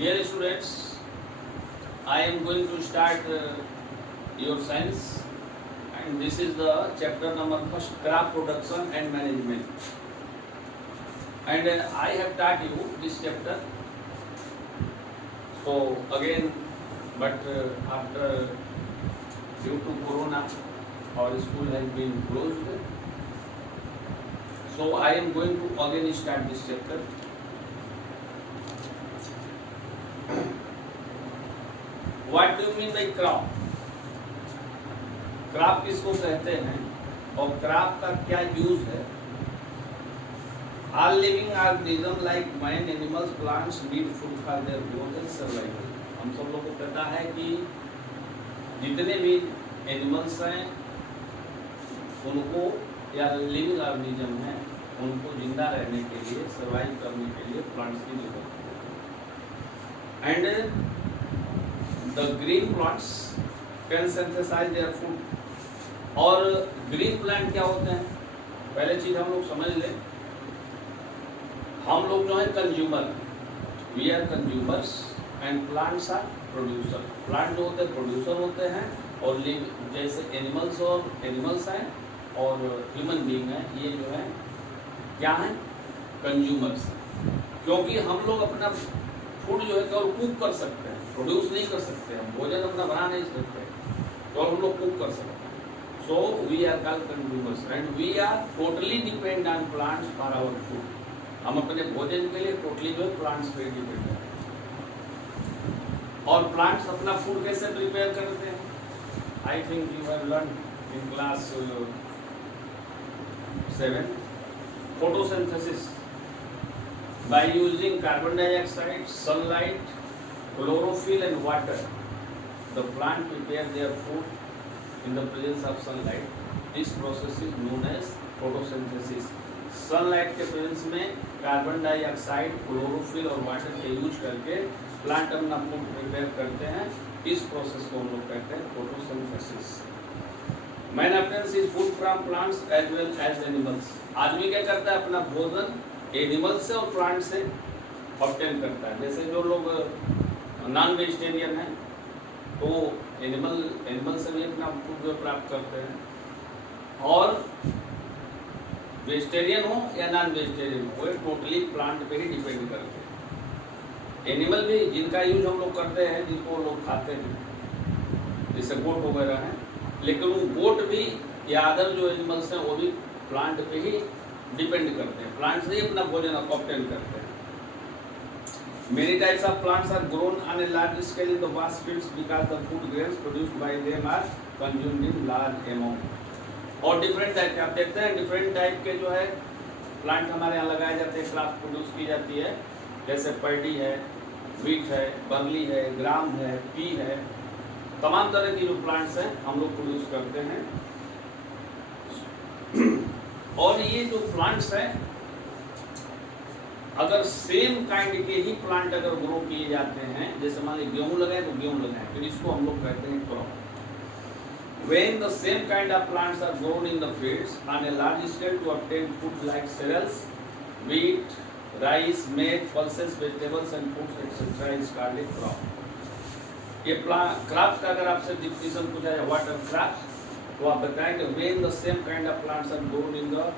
Dear students, I am going to start your science, and this is the chapter number first, crop production and management. And I have taught you this chapter. So again, but after due to Corona, our school has been closed. So I am going to again start this chapter. What do you mean by crop? Crop किसको कहते हैं और crop का क्या use है? All living organisms like man, animals, plants need food for their growth and survival. हम सब लोग को पता है कि जितने भी एनिमल्स हैं उनको या लिविंग ऑर्गेनिज्म हैं उनको जिंदा रहने के लिए, सर्वाइव करने के लिए प्लांट्स की जरूरत है. And the green plants can synthesize their food. और ग्रीन प्लांट क्या होते हैं? पहले चीज हम लोग समझ लें, हम लोग जो है consumer, we are consumers and plants are producer. Plant जो होते हैं प्रोड्यूसर होते हैं और जैसे एनिमल्स हैं और ह्यूमन बीइंग हैं, ये जो है क्या है? कंज्यूमर्स. क्योंकि हम लोग अपना फूड जो है केवल कुक कर सकते हैं, प्रोड्यूस नहीं कर सकते, हम भोजन अपना बना नहीं सकते, तो हम लोग कुक कर सकते हैं. So we are called consumers and we are totally depend on plants for our food. हम अपने भोजन के लिए टोटली जो है प्लांट्स पे डिपेंड हैं. और प्लांट्स अपना फूड कैसे प्रिपेयर करते हैं? I think you have learn in class 7 photosynthesis. By using carbon dioxide, sunlight, chlorophyll and water, the plant prepare their food in the presence of sunlight. This process is known as photosynthesis. Sunlight के presence में carbon dioxide, chlorophyll और water के use करके plant अपना food prepare करते हैं. इस process को हम लोग कहते हैं photosynthesis. Man obtains his food from plants as well as animals. आदमी क्या करता है? अपना भोजन एनिमल से और प्लांट से ऑब्टेन करता है. जैसे जो लोग नॉन वेजिटेरियन हैं तो एनिमल से भी अपना फूड प्राप्त करते हैं, और वेजिटेरियन हो या नॉन वेजिटेरियन हो, वो टोटली प्लांट पे ही डिपेंड करते हैं. एनिमल भी जिनका यूज हम लोग करते हैं, जिनको लोग खाते हैं, जैसे गोट वगैरह हैं, लेकिन वो गोट भी या अदर जो एनिमल्स हैं वो भी प्लांट पे ही डिपेंड करते हैं, प्लांट से ही अपना भोजन ऑब्टेन करते हैं. Many types of plants are grown on a large scale in the vast fields because the food grains produced by them are consumed in large amount. और डिफरेंट टाइप के आप देखते हैं, डिफरेंट टाइप के जो है प्लांट हमारे यहाँ लगाए जाते हैं, क्रॉप प्रोड्यूस की जाती है. जैसे पैडी है, व्हीट है, बर्ली है, ग्राम है, पी है, तमाम तरह की जो प्लांट्स हैं हम लोग प्रोड्यूस करते हैं. और ये जो प्लांट्स हैं, अगर सेम काइंड के ही प्लांट अगर ग्रो किए जाते हैं, जैसे मान लीजिए गेहूं लगाए तो गेहूं लगाए, फिर इसको हम लोग कहते हैं crop. When the same kind of plants are grown in the fields on a large scale to obtain food like cereals, wheat, rice, maize, pulses, vegetables and fruits etc. is called a crop. ये crops का अगर आपसे definition पूछा जाए what are crops, तो आप बताएंगे when the same kind of plants are grown in the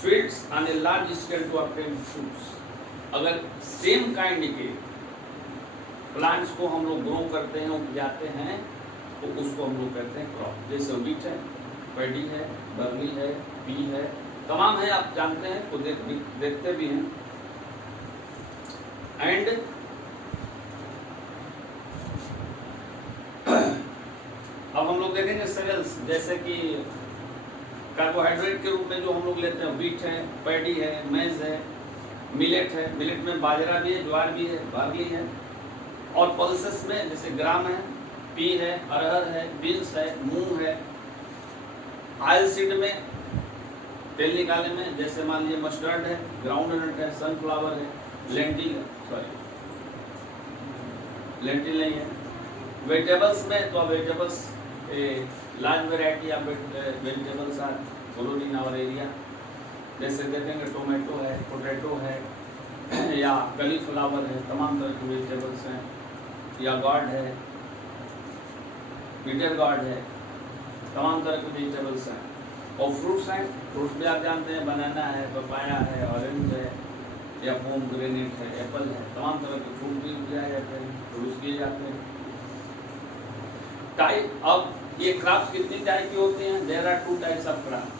fields on a large scale to obtain fruits. अगर सेम काइंड के प्लांट्स को हम लोग ग्रो करते हैं, उपजाते हैं, तो उसको हम लोग कहते हैं क्रॉप. जैसे व्हीट है, पैडी है, बर्ली है, पी है, तमाम है, आप जानते हैं, तो देखते भी हैं. एंड अब हम लोग देखेंगे सेरेल्स, जैसे कि कार्बोहाइड्रेट के रूप में जो हम लोग लेते हैं, व्हीट है, पैडी है, मेज है, मिलेट है. मिलेट में बाजरा भी है, ज्वार भी है, बार्ली है. और पल्सेस में जैसे ग्राम है, पी है, अरहर है, बीन्स है, मूंग है. ऑयल सीड में तेल निकालने में जैसे मान लीजिए मस्टर्ड है, ग्राउंडनट है, सनफ्लावर है, लेंटिल नहीं है. वेजिटेबल्स में तो vegetables large variety of vegetables are grown in our area. जैसे देखेंगे टोमेटो है, पोटैटो है या कलीफ्लावर है, तमाम तरह के वेजिटेबल्स हैं. या गॉड है, बिटर गॉड है, तमाम तरह के वेजिटेबल्स हैं। और फ्रूट्स हैं, फ्रूट्स भी आप जानते हैं, बनाना है, पपाया है, ऑरेंज है, या पोमग्रेनेट है, एप्पल है, तमाम तरह के फ्रूट भी उगाए जाते हैं, प्रोड्यूस किए जाते हैं। टाइप, अब ये क्रॉप्स कितनी टाइप की होती हैं? There are 2 types of crops,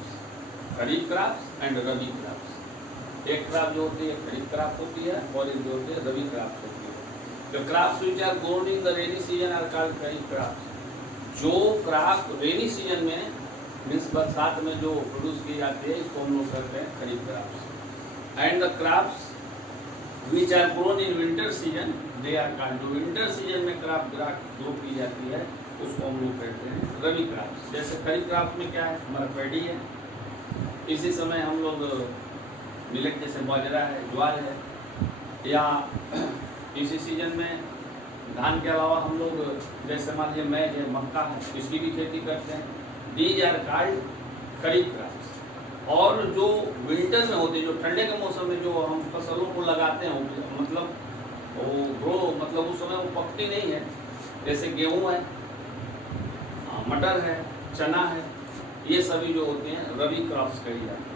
kharif crops and rabi crops. एक क्रॉप जो होती है खरीफ क्रॉप होती है, और एक जो होती है रबी क्रॉप होती है। The crops which are grown in the rainy season are called kharif crops. जो क्रॉप रेनी सीजन में मीन्स बरसात में जो प्रोड्यूस की जाती है, इसको हम लोग कहते हैं kharif crops. And the crops which are grown in winter season they are called, जो विंटर सीजन में क्रॉप ग्रो की जाती है उसको हम लोग कहते हैं रबी क्रॉप्स। जैसे खरीफ क्रॉप में क्या है, हमारा पैडी है, इसी समय हम लोग मिलेट जैसे बाजरा है, ज्वार है, या इसी सीजन में धान के अलावा हम लोग जैसे मान लीजिए मैज है, मक्का है, इसकी भी खेती करते हैं। These are called kharif crops. और जो विंटर में होती है, जो ठंडे के मौसम में जो हम फसलों को लगाते हैं, मतलब वो ग्रो, मतलब उस समय वो पकती नहीं है, जैसे गेहूँ है, मटर है, चना है, ये सभी जो होते हैं रबी क्रॉप्स कही जाती है।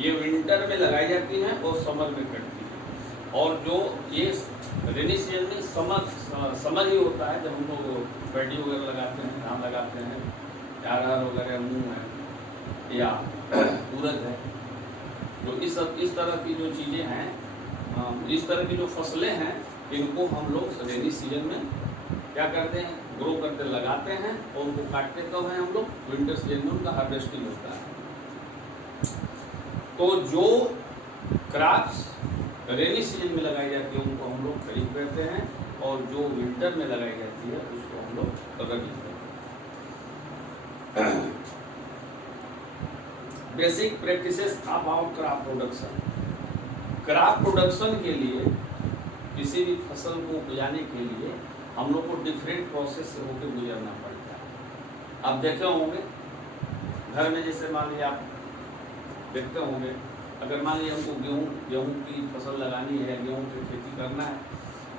ये विंटर में लगाई जाती हैं और समर में कटती हैं। और जो ये रेनी सीजन में समर ही होता है, जब हम लोग पैडी वगैरह लगाते हैं, धान लगाते हैं, अरहर वगैरह, मूंग है या उड़द है, तो इस तरह की जो चीज़ें हैं, इस तरह की जो फसलें हैं, इनको हम लोग रेनी सीजन में क्या करते हैं, ग्रो करते लगाते हैं, और उनको काटते कब हैं हम लोग? विंटर सीजन में उनका हार्वेस्टिंग होता है। तो जो क्रॉप्स रेनी सीजन में लगाई जाती है उनको हम लोग खरीफ कहते हैं, और जो विंटर में लगाई जाती है उसको हम लोग रबी कहते हैं। Basic practices about crop production. Crop production के लिए, किसी भी फसल को उपजाने के लिए हम लोग को डिफरेंट प्रोसेस से होकर गुजरना पड़ता है। आप देखे होंगे घर में, जैसे मान लीजिए आप देखते होंगे, अगर मान लीजिए हमको गेहूँ की फसल लगानी है, गेहूँ की खेती करना है,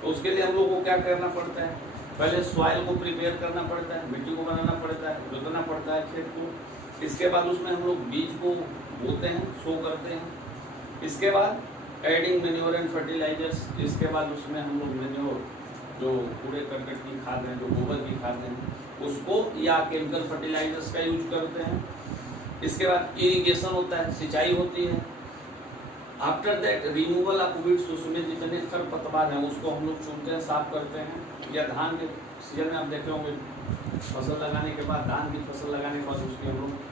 तो उसके लिए हम लोग को क्या करना पड़ता है? पहले सॉइल को प्रिपेयर करना पड़ता है, मिट्टी को बनाना पड़ता है, जोतना पड़ता है खेत को। इसके बाद उसमें हम लोग बीज को बोते हैं, सो करते हैं। इसके बाद एडिंग मैन्योर एंड फर्टिलाइजर्स, इसके बाद उसमें हम लोग मैन्योर, जो कूड़े करकट की खाद है, जो गोबर की खाद है, उसको या केमिकल फर्टिलाइजर्स का यूज करते हैं। इसके बाद इरिगेशन होता है, सिंचाई होती है। After that removal of weeds, उसमें जितने खरपतवार हैं उसको हम लोग चुनते हैं, साफ करते हैं। या धान के सीजन में आप देखे होंगे, फसल लगाने के बाद, धान की फसल लगाने के बाद उसकी हम लोग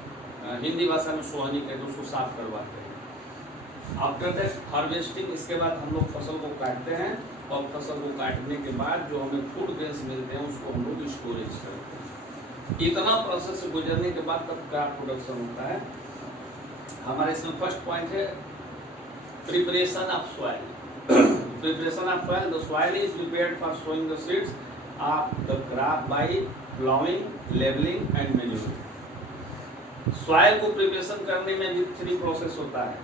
हिंदी भाषा में सोहनी कहते हैं, उसको साफ करवाते हैं। आफ्टर दैट हार्वेस्टिंग, इसके बाद हम लोग फसल को काटते हैं, और फसल को काटने के बाद जो हमें फूड ग्रेन्स मिलते हैं उसको हम लोग स्टोरेज करते हैं। इतना प्रोसेस से गुजरने के बाद तब क्रॉप प्रोडक्शन होता है। हमारे इसमें फर्स्ट पॉइंट है preparation of soil. Preparation of soil, the soil is prepared for sowing the seeds of the crop by ploughing, levelling and manuring. Soil को प्रिपरेशन करने में भी 3 प्रोसेस होता है।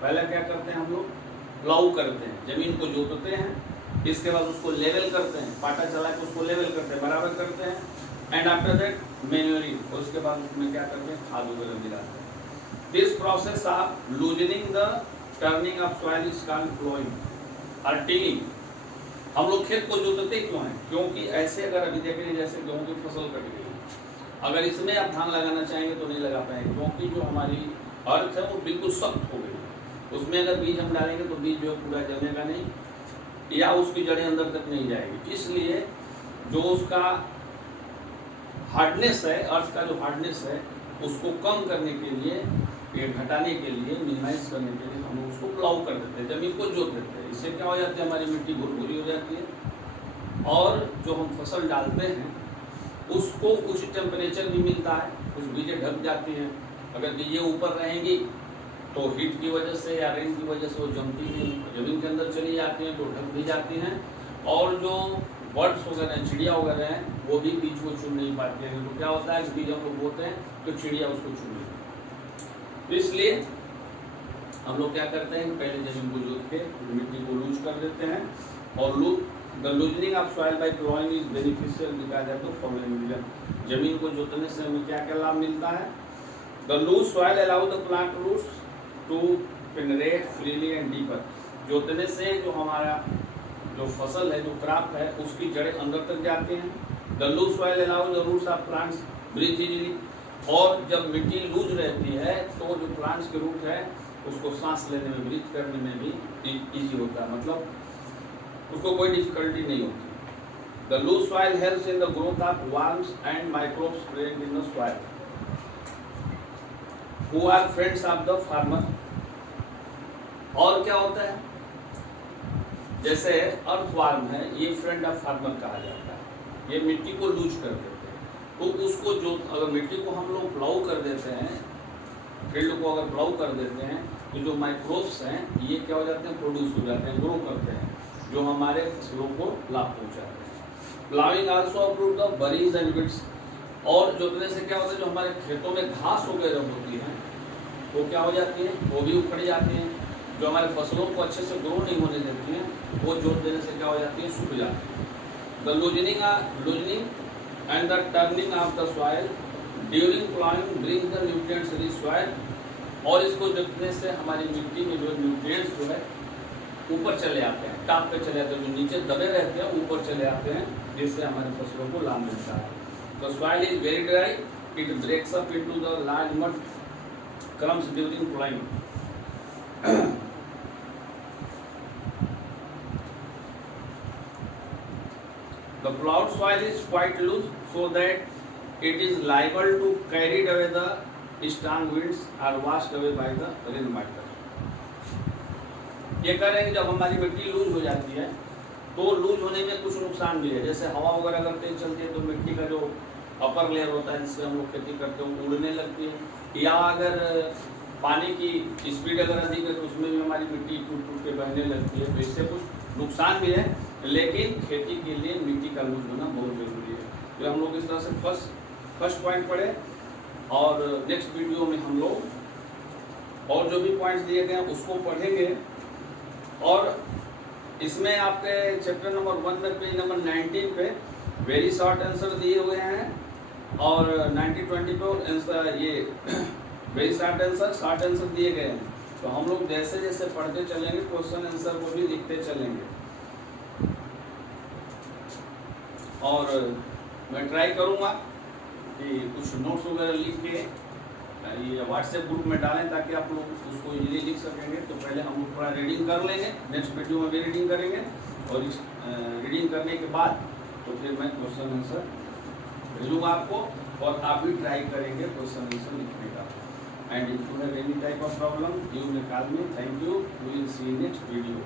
पहले क्या करते हैं हम लोग? प्लाउ करते हैं, जमीन को जोतते हैं, इसके बाद उसको लेवल करते हैं, पाटा चला के उसको लेवल करते हैं, बराबर करते हैं। एंड आफ्टर दैट मैन्यूरिंग, और उसके बाद उसमें क्या करते हैं? खाद वगैरह मिलाते हैं। This process of loosening the turning of soil is called ploughing और टिलिंग। हम लोग खेत को जोतते क्यों हैं? क्योंकि ऐसे अगर अभी देखें, जैसे गेहूं की फसल कट गई, अगर इसमें आप धान लगाना चाहेंगे तो नहीं लगा पाएंगे, क्योंकि जो हमारी अर्थ है वो बिल्कुल सख्त हो गई। उसमें अगर बीज हम डालेंगे तो बीज जो है पूरा जमेगा नहीं, या उसकी जड़ें अंदर तक नहीं जाएगी। इसलिए जो उसका हार्डनेस है, अर्थ का जो हार्डनेस है, उसको कम करने के लिए, घटाने के लिए, मिनिमाइज करने के लिए हम उसको प्लाउ कर देते हैं, जमीन को जोत देते हैं। इससे क्या हो जाती है? हमारी मिट्टी भुरभुरी हो जाती है, और जो हम फसल डालते हैं उसको कुछ टेम्परेचर भी मिलता है, कुछ बीजें ढक जाती हैं। अगर बीजें ऊपर रहेंगी तो हीट की वजह से या रेन की वजह से वो जमती नहीं, जमीन के अंदर चली जाती हैं, तो ढक भी जाती हैं। और जो बर्ड्स वगैरह, चिड़िया वगैरह हैं, वो भी बीज को चुन नहीं पाती हैं। तो क्या होता है कि बीज हम लोग बोते हैं तो चिड़िया उसको चुन नहीं पाती। तो इसलिए हम लोग क्या करते हैं? पहले जमीन को जोत के मिट्टी को लूज कर देते हैं, और the loosening of soil by ploughing is beneficial because of the following reason. जमीन को जोतने से हमें क्या क्या लाभ मिलता है? The loose soil allow the plant roots to penetrate freely and deeper. जोतने से जो हमारा जो फसल है, जो क्रॉप है, उसकी जड़ें अंदर तक जाती हैं। The loose soil allow the roots of plants breathe easily. और जब मिट्टी लूज रहती है तो जो प्लांट्स के रूट है उसको सांस लेने में, ब्रीथ करने में भी इजी होता है, मतलब उसको कोई डिफिकल्टी नहीं होती। The loose soil helps in the growth of worms and microbes present in the soil who are friends of the farmer. और क्या होता है? जैसे अर्थवर्म है, ये फ्रेंड ऑफ फार्मर कहा जाता है। ये मिट्टी को लूज कर देते हैं, तो उसको जो अगर मिट्टी को हम लोग प्लाउ कर देते हैं, फील्ड को अगर प्लाउ कर देते हैं, तो जो माइक्रोब्स हैं ये क्या हो जाते हैं? प्रोड्यूस हो जाते हैं, ग्रो करते हैं, जो हमारे फसलों को लाभ पहुंचाते हैं। Ploughing also approve the berries and weeds. और जोतने से क्या होता है? जो हमारे खेतों में घास वगैरह होती है वो क्या हो जाती है? वो भी उखड़ जाती हैं। जो हमारे फसलों को अच्छे से ग्रो नहीं होने देती हैं, वो जोत देने से क्या हो जाती है? सूख जाती है। The loosening and the turning of the soil during प्लाइंग bring the nutrients rich soil. और इसको जोतने से हमारी मिट्टी में जो न्यूट्रिएंट्स जो है ऊपर चले आते हैं, टॉप पे चले आते हैं, जो नीचे दबे रहते हैं ऊपर चले आते हैं, जिससे हमारी फसलों को लाभ मिलता है। The soil is very dry, it breaks up into the large mud crumbs during ploughing. The plowed soil is quite loose so that it is liable to carried away the strong winds or washed away by the rain water। ये कह रहे हैं कि जब हमारी मिट्टी loose हो जाती है तो लूज होने में कुछ नुकसान भी है। जैसे हवा वगैरह अगर तेज चलती है तो मिट्टी का जो अपर लेयर होता है जिससे हम लोग खेती करते हैं वो उड़ने लगती है, या अगर पानी की स्पीड अगर अधिक है तो उसमें भी हमारी मिट्टी टूट टूट के बहने लगती है। तो इससे कुछ नुकसान भी है, लेकिन खेती के लिए मिट्टी का लूज होना बहुत जरूरी है। तो हम लोग इस तरह से फर्स्ट पॉइंट पढ़े, और नेक्स्ट वीडियो में हम लोग और जो भी पॉइंट्स दिए गए हैं उसको पढ़ेंगे। और इसमें आपके चैप्टर नंबर 1 में पेज नंबर 19 पे वेरी शॉर्ट आंसर दिए हुए हैं, और 90-20 पे आंसर, ये वेरी शॉर्ट आंसर दिए गए हैं। तो हम लोग जैसे जैसे पढ़ते चलेंगे क्वेश्चन आंसर को भी लिखते चलेंगे। और मैं ट्राई करूंगा कि कुछ नोट्स वगैरह लिख के ये व्हाट्सएप ग्रुप में डालें ताकि आप लोग उसको इजीली लिख सकेंगे। तो पहले हम लोग थोड़ा रीडिंग कर लेंगे, नेक्स्ट वीडियो में भी रीडिंग करेंगे, और इस रीडिंग करने के बाद तो फिर मैं क्वेश्चन आंसर भेजूँगा आपको, और आप भी ट्राई करेंगे क्वेश्चन आंसर लिखने का। And if you have any type of problem you may call me. Thank you, we will see in next video.